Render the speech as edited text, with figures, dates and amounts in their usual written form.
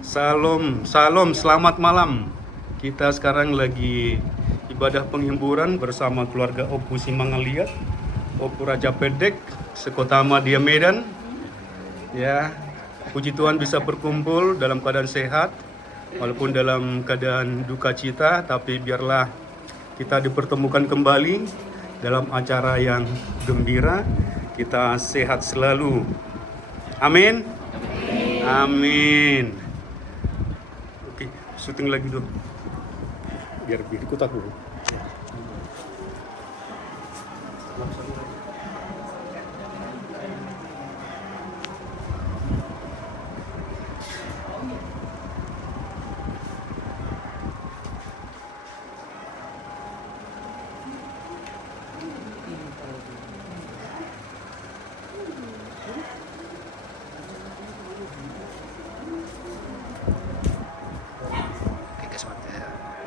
Salam, selamat malam. Kita sekarang lagi ibadah penghiburan bersama keluarga OMPU Simangalia, OMPU Raja Pendek, SEKOTA Dia Medan. Ya, puji Tuhan bisa berkumpul dalam keadaan sehat, walaupun dalam keadaan duka cita, tapi biarlah kita dipertemukan kembali dalam acara yang gembira. Kita sehat selalu. Amin. Amin. Oke, syuting lagi dulu. Biar ikut aku.